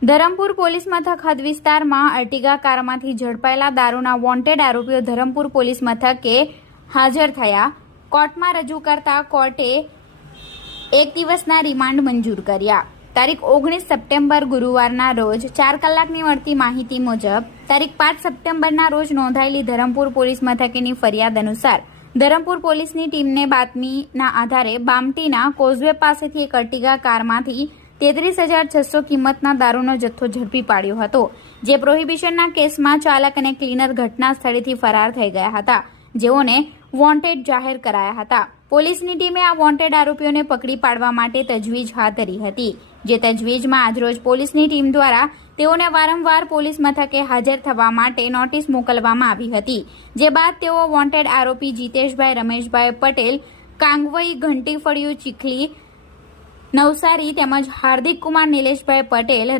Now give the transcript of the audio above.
Dharampur police મથક હદ વિસ્તારમાં અર્ટિગા કારમાંથી ઝડપાયેલા દારૂના વોન્ટેડ આરોપીઓ ધરમપુર પોલીસ મથકે હાજર થયા. કોર્ટમાં રજૂ કરતા કોર્ટે 1 દિવસના રિમાન્ડ મંજૂર કર્યા. તારીખ 19 સપ્ટેમ્બર ગુરુવારના રોજ 4 કલાકની મળતી માહિતી મુજબ તારીખ 5 સપ્ટેમ્બરના રોજ નોંધાયેલી ધરમપુર પોલીસ મથકેની ફરિયાદ અનુસાર ધરમપુર પોલીસની ટીમને બાતમીના આધારે બામટીના કોઝવે પાસેથી એક અર્ટિગા કારમાંથી 33,600 કિંમતના દારૂનો જથ્થો ઝડપી પાડ્યો હતો, જે પ્રોહિબિશનના કેસમાં ચાલક અને ક્લીનર ઘટના સ્થળેથી ફરાર થઈ ગયા હતા, જેઓને વોન્ટેડ જાહેર કરાયા હતા. પોલીસની ટીમે આ વોન્ટેડ આરોપીઓને પકડી પાડવા માટે તજવીજ હાથ ધરી હતી, જે તજવીજમાં આજરોજ પોલીસની ટીમ દ્વારા તેઓને વારંવાર પોલીસ મથકે હાજર થવા માટે નોટિસ મોકલવામાં આવી હતી, જે બાદ તેઓ વોન્ટેડ આરોપી જીતેશભાઈ રમેશભાઈ પટેલ, કાંગવઈ ઘંટીફળિયું ચીખલી નવસારી તેમજ હાર્દિક કુમાર નિલેશભાઈ પટેલ